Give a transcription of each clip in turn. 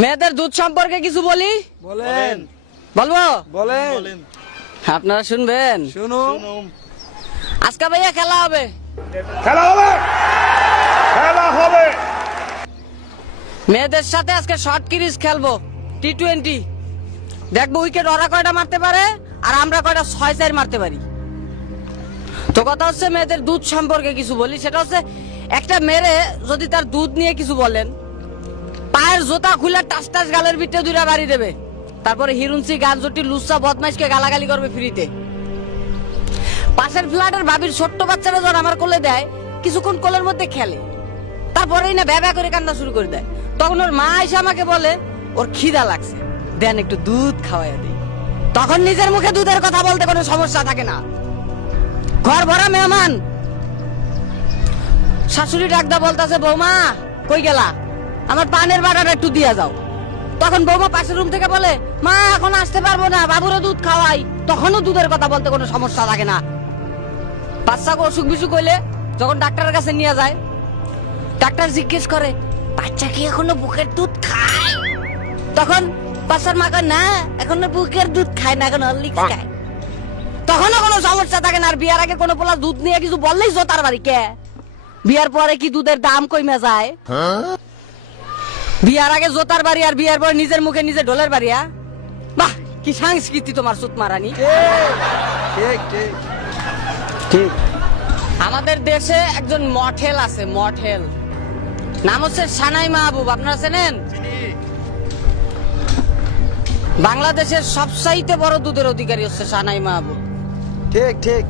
মেয়েদের দুধ সম্পর্কে কিছু বলি। বলেন। বলবো? বলেন। আপনারা শুনবেন? শুনুন। আজকে ভাইয়া খেলা হবে। মেয়েদের সাথে আজকে শর্ট সিরিজ খেলবো, টি20। দেখবো উইকেট ওরা কয়টা মারতে পারে আর আমরা কয়টা 6-4 মারতে পারি। তো কথা হচ্ছে মেয়েদের দুধ সম্পর্কে কিছু বলি। সেটা হচ্ছে একটা মেরে যদি তার দুধ নিয়ে কিছু বলেন, পায়ের জোতা খুলে টাস টাস গালের ভিতরে দুইটা বাড়ি দেবে, তারপরে হিরুনসি গানজটি লুচ্চা বদমাইশকে গালাগালি করবে ফ্রিতে। পাশের ফ্ল্যাটের ভাবির ছোট্ট বাচ্চারা যখন আমার কোলে দেয়, কিছুক্ষণ কোলের মধ্যে খেলে, তারপরেই না ভ্যা করে কান্না শুরু করে দেয়। তখন ওর মা এসে আমাকে বলে ওর খিদা লাগছে, দেন একটু দুধ খাওয়াইয়া দিই। তখন নিজের মুখে দুধের কথা বলতে কোনো সমস্যা থাকে না। ঘর ভরা মেহমান, শাশুড়ি ডাকদা বলতেছে বৌমা কই গেলা, আমার পানের বাটাটা একটু দিয়ে যাও। তখন বৌমা পাশের রুম থেকে বলে মা এখন আসতে পারবো না, বাবুরও দুধ খাওয়াই। তখনও দুধের কথা বলতে কোনো সমস্যা থাকে না। বাচ্চাকে অসুখ বিসুখ হইলে যখন ডাক্তারের কাছে নিয়ে যায়, ডাক্তার জিজ্ঞেস করে বাচ্চা কি এখনো বুকের দুধ খায়? তখন বাচ্চার মা কয় না এখনো বুকের দুধ খায় না, এখন হরলিক্স খায়। তখনও কোনো সমস্যা থাকে না। আর বিয়ার আগে কোনো পোলা দুধ নিয়ে কিছু বললেই জোতার বাড়ি কে। বিয়ার পরে কি দুধের দাম কমে যায়? বিয়ার আগে জোতার বাড়ি আর বিয়ার পরে নিজের মুখে নিজে ঢোলের বাড়ি। বাহ কি সংস্কৃতি তোমার সুতমারানি। ঠিক। আমাদের দেশে একজন মঠেল আছে, মঠেল, নাম হচ্ছে সানাই মাহবুব। আপনারা চেনেন? বাংলাদেশের সবচাইতে বড় দুধের অধিকারী হচ্ছে সানাই মাহবুব। ঠিক।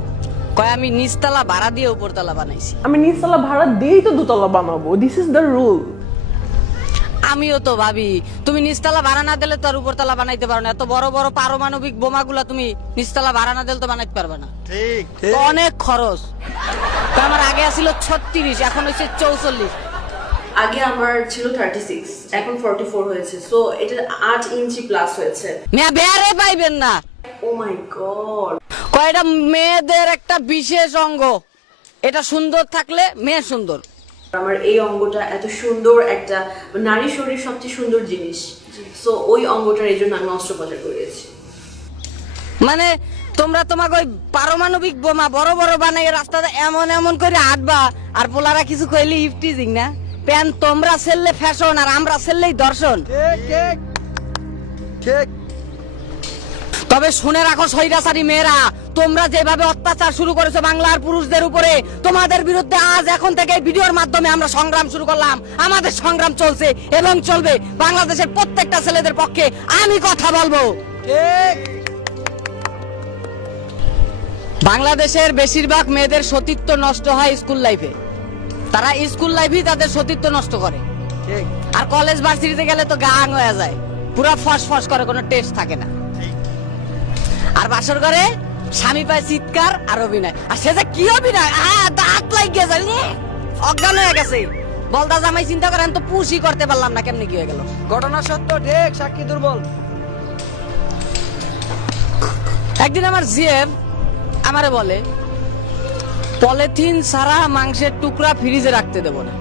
কয় আমি নিচতলা ভাড়া দিয়ে উপরতলা বানাইছি। আমি নিচতলা ভাড়া দিয়েই তো দুতলা বানাবো। This is the rule. আমিও তো ভাবি তুমি নিচতলা ভাড়া না দিলে তো আর উপরতলা বানাইতে পারো না। এত বড় বড় পারমাণবিক বোমাগুলা তুমি নিচতলা ভাড়া না দিলে তো বানাইতে পারবে না। ঠিক। তো অনেক খরচ। তো আমার আগে ছিল 36, এখন হচ্ছে 44। আগে আমার ছিল 36, এখন 44 হয়েছে। সো এটা 8 ইঞ্চি প্লাস হয়েছে। মেয়া বেয়ারে পাইবেন না। ও মাই গড। কয়টা মেয়েদের একটা বিশেষ অঙ্গ, এটা সুন্দর থাকলে মেয়ে সুন্দর। আমার এই অঙ্গটা এত সুন্দর, একটা নারী শরীর সবচেয়ে সুন্দর জিনিস। সো ওই অঙ্গটার এই জন্য আমি অস্ত্রোপচার করিয়েছি। মানে তোমরা তোমাকে ওই পারমাণবিক বোমা বড় বড় বানাই রাস্তাতে এমন এমন করে হাঁটবা, আর পোলারা কিছু কইলে ইফটিজিং না। প্যান তোমরা ছেললে ফ্যাশন আর আমরা ছেললেই দর্শন। ঠিক। তবে শুনে রাখো স্বৈরাচারী মেয়েরা, তোমরা যেভাবে অত্যাচার শুরু করেছো বাংলার পুরুষদের উপরে, তোমাদের বিরুদ্ধে আজ এখন থেকে ভিডিওর মাধ্যমে আমরা সংগ্রাম শুরু করলাম। আমাদের সংগ্রাম চলছে এবং চলবে। বাংলাদেশের প্রত্যেকটা ছেলেদের পক্ষে আমি কথা বলবো। ঠিক। বাংলাদেশের বেশিরভাগ মেয়েদের সতীত্ব নষ্ট হয় স্কুল লাইফে। তারা স্কুল লাইফেই তাদের সতীত্ব নষ্ট করে। ঠিক। আর কলেজ ভার্সিটিতে গেলে তো গাং হয়ে যায়, পুরো ফস করে, কোনো টেস্ট থাকে না। আর বাসর করে স্বামী পায় চিৎকার আর অভিনয়। আর সে যে কি অভিনয়, দাঁত লাগিয়ে যায়, অজ্ঞান হয়ে গেছে। বলদা জামাই চিন্তা করেন তো পুষি করতে পারলাম না, কেমনি কি হয়ে গেল। ঘটনা সত্য, ঠিক, সাক্ষী দুর্বল। একদিন আমার জিএফ আমারে বলে পলিথিন ছাড়া মাংসের টুকরা ফ্রিজে রাখতে দেবো না।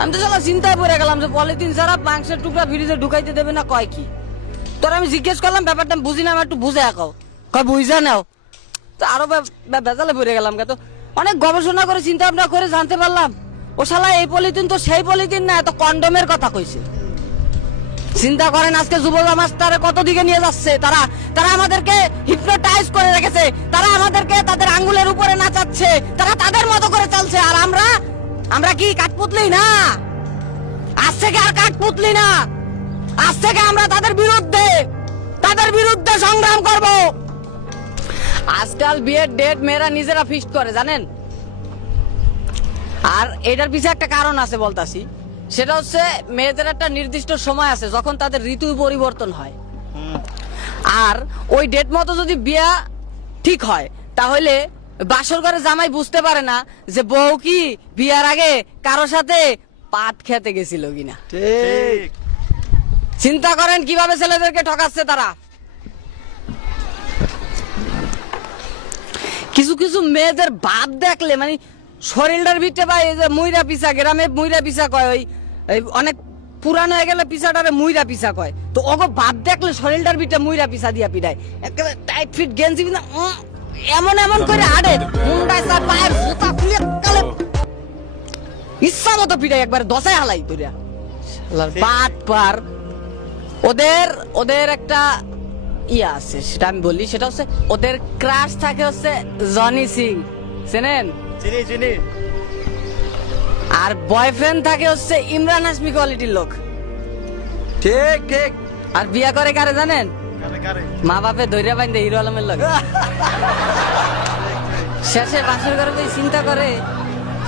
আমি তো চলো চিন্তায় পড়ে গেলাম যে পলিথিন ছাড়া মাংসের টুকরা ফ্রিজে ঢুকাইতে দেবে না, কয় কি। তোর আমি জিজ্ঞেস করলাম ব্যাপারটা বুঝি না, আমার একটু বুঝে আঁকাও। কয় বুঝা নাও। তো আরো বেজালে পড়ে গেলাম। তো অনেক গবেষণা করে চিন্তা ভাবনা করে জানতে পারলাম ও শালা এই পলিথিন তো সেই পলিথিন না, এত কন্ডমের কথা কইছে। চিন্তা করেন আজকে যুব সমাজ তারা কত দিকে নিয়ে যাচ্ছে। তারা আমাদেরকে হিপনোটাইজ করে রেখেছে, তারা আমাদেরকে তাদের আঙ্গুলের উপরে নাচাচ্ছে, তারা তাদের মতো করে চলছে। আর আমরা কি কাঠপুতলি না? আজ থেকে আর কাঠপুতলি না, আজ থেকে আমরা তাদের বিরুদ্ধে সংগ্রাম করব। আজকাল বিয়ের ডেট মেয়েরা নিজেরা ফিক্সড করে, জানেন? আর এটার পিছনে একটা কারণ আছে বলতাছি। সেটা হচ্ছে মেয়েদের একটা নির্দিষ্ট সময় আছে যখন তাদের ঋতু পরিবর্তন হয়। আর ওই ডেট মতো যদি বিয়া ঠিক হয়, তাহলে বাসর ঘরে জামাই বুঝতে পারে না যে বউ কি বিয়ার আগে কারো সাথে পাট খেতে গেছিল কিনা। ঠিক। চিন্তা করেন কিভাবে ছেলেদেরকে ঠকাচ্ছে তারা। কিছু কিছু মেয়েদের ভাব দেখলে মানে শরীরটার ভিতরে, বা এই যে মুইরা পিছা, গ্রামে মুইরা পিছা কয়, ওই অনেক পুরানো হয়ে গেলে পিসাটারে মুইরা পিসা কয়, তো ওগো বাপ দেখলে শরীরটার বিটা মুইরা পিসা দিয়া পিটায়, একেবারে টাইট ফিট গেঞ্জি বিনা এমন এমন করে হাঁটে, মুন্ডায় সার পায়ের জুতা খুলে কালে ইচ্ছা মতো পিটাই, একবার দশায় হালাই তোরা বাট পার। ওদের একটা ইয়া আছে, সেটা আমি বলি, সেটা হচ্ছে ওদের ক্রাশ থাকে হচ্ছে জনি সিং, চেনেন? চিনি চিনি। আর বয়ফ্রেন্ড থাকে হচ্ছে ইমরান হাশমি কোয়ালিটির লোক। ঠিক ঠিক। আর বিয়া করে কারে জানেন? কারে কারে? মা বাপে ধৈর্য বাইন্দে হিরো আলমের লোক। শেষে বাসর করে কই চিন্তা করে,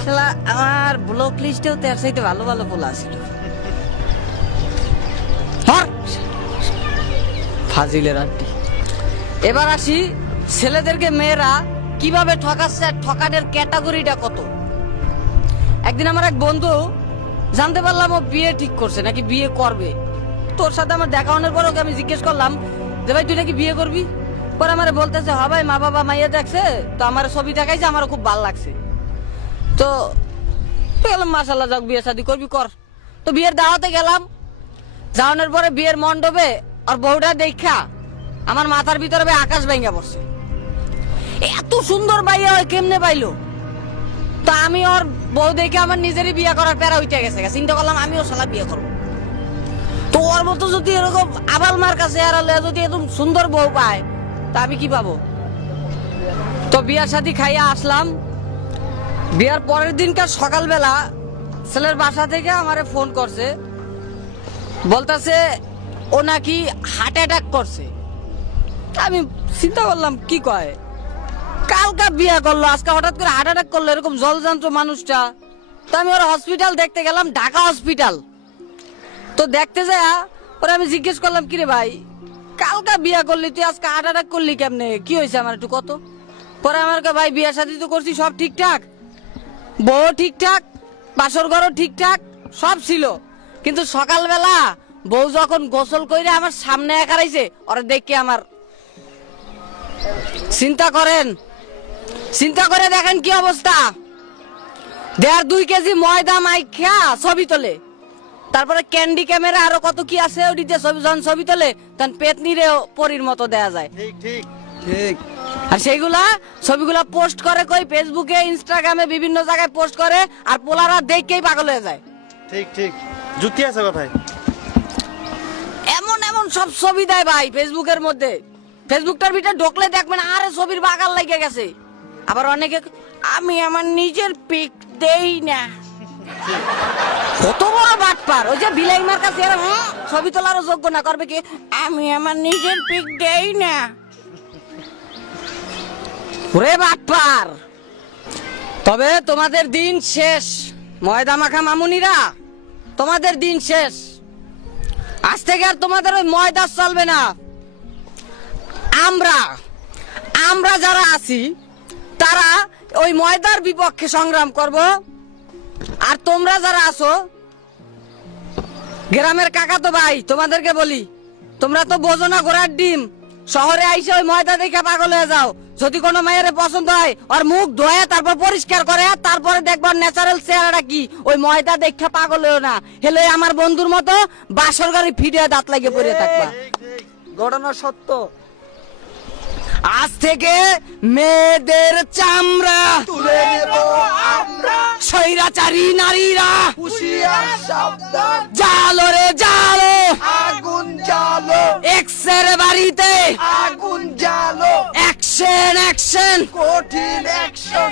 শালা আমার ব্লক লিস্টেও তার চাইতে ভালো ভালো পোলা ছিল। ফাজিলের আন্টি। এবার আসি ছেলেদেরকে মেয়েরা কিভাবে ঠকাচ্ছে, আর ঠকানের ক্যাটাগরিটা কত। একদিন আমার এক বন্ধু জানতে পারলাম ও বিয়ে ঠিক করছে, নাকি বিয়ে করবে। তোর সাথে আমার দেখা হওয়ার পর ওকে আমি জিজ্ঞেস করলাম যে ভাই তুই নাকি বিয়ে করবি? পরে আমার বলতেছে হ্যাঁ ভাই, মা বাবা মাইয়া দেখছে তো আমার ছবি দেখাইছে, আমার খুব ভালো লাগছে। তো বললাম মাশাআল্লাহ, যাক বিয়ে শাদী করবি কর। তো বিয়ের দাওয়াতে গেলাম, যাওয়ানোর পরে বিয়ের মণ্ডপে আর বউটা দেখা আমার মাথার ভিতরে ভাই আকাশ ভেঙে পড়ছে। এত সুন্দর ভাইয়া ওই কেমনে পাইলো? তা আমি ওর বউ দেখে আমার নিজেরই বিয়ে করার প্যারা উঠে গেছে, চিন্তা করলাম আমিও শালা বিয়ে করবো। তো ওর মতো যদি এরকম আবাল মার কাছে যদি এরকম সুন্দর বউ পায় তা আমি কি পাবো? তো বিয়ার শাদী খাইয়া আসলাম। বিয়ার পরের দিনকার সকালবেলা ছেলের বাসা থেকে আমারে ফোন করছে, বলতেছে ও নাকি হার্ট অ্যাটাক করছে। আমি চিন্তা করলাম কি কয়, কালকা বিয়ে করলো, আজকে হঠাৎ করে হার্ট অ্যাটাক করলো, এরকম জলযন্ত্র মানুষটা। তো আমি ওর হসপিটাল দেখতে গেলাম, ঢাকা হসপিটাল। তো দেখতে যায় ওরা আমি জিজ্ঞেস করলাম কিরে ভাই, কালকা বিয়ে করলি তুই, আজকে হার্ট অ্যাটাক করলি কেমনে, কি হয়েছে আমার একটু কত? পরে আমার ভাই বিয়ে শাদী তো করছি, সব ঠিকঠাক, বউ ঠিকঠাক, বাসর ঘরও ঠিকঠাক, সব ছিল, কিন্তু সকালবেলা বউ যখন গোসল করে আমার সামনে একারাইছে, ওরা দেখে আমার চিন্তা করে দেখেন কি অবস্থা। 1.5-2 কেজি ময়দা মাইখা ছবি তোলে, তারপরে ক্যান্ডি ক্যামেরা আরো কত কি আছে ওদিকে ছবি তোলে, তখন পেতনিরে পরীর মতো দেয়া যায়। ঠিক ঠিক ঠিক। আর সেইগুলা ছবিগুলা পোস্ট করে কই ফেসবুকে, ইনস্টাগ্রামে, বিভিন্ন জায়গায় পোস্ট করে, আর পোলারা দেখেই পাগল হয়ে যায়। ঠিক ঠিক, যুক্তি আছে কথায়। এমন এমন সব ছবি দেয় ভাই ফেসবুকের মধ্যে, ফেসবুকটার ভিতরে ঢোকলে দেখবেন আরে ছবির বাগাল লেগে গেছে। আবার অনেকে আমি আমার নিজের পিক দেই না, কত বড় বাটপার। ওই যে বিলাইমার কাছে ছবি তোলারও যোগ্য না, করবে কি আমি আমার নিজের পিক দেই না। ওরে বাটপার। তবে তোমাদের দিন শেষ, ময়দা মাখা মামুনিরা, তোমাদের দিন শেষ। আজ থেকে আর তোমাদের ওই ময়দা চলবে না। আমরা যারা আছি তারা ওই ময়দার বিপক্ষে সংগ্রাম করব। আর তোমরা যারা আছো গ্রামের কাকা তো ভাই, তোমাদেরকে বলি, তোমরা তো বোঝো না ঘোড়ার ডিম। শহরে আইসে ওই ময়দা দেখে পাগল হয়ে যাও। যদি কোনো মেয়ের পছন্দ হয় ওর মুখ ধোয়া তারপর পরিষ্কার করে, তারপরে দেখবার ন্যাচারাল চেহারাটা কি, ওই ময়দা দেখে পাগল হয়েও না। হেলে আমার বন্ধুর মতো বাসর গাড়ি ফিরে দাঁত লাগে পড়ে থাকবা। ঘটনা সত্য। আজ থেকে মেয়েদের চামড়া তুলে নেব আমরা, স্বৈরাচারী নারীরা হুঁশিয়ার সাবধান, জালো রে জালো, আগুন জ্বালো, এক্সের বাড়িতে আগুন জ্বালো, অ্যাকশন অ্যাকশন, কঠিন অ্যাকশন।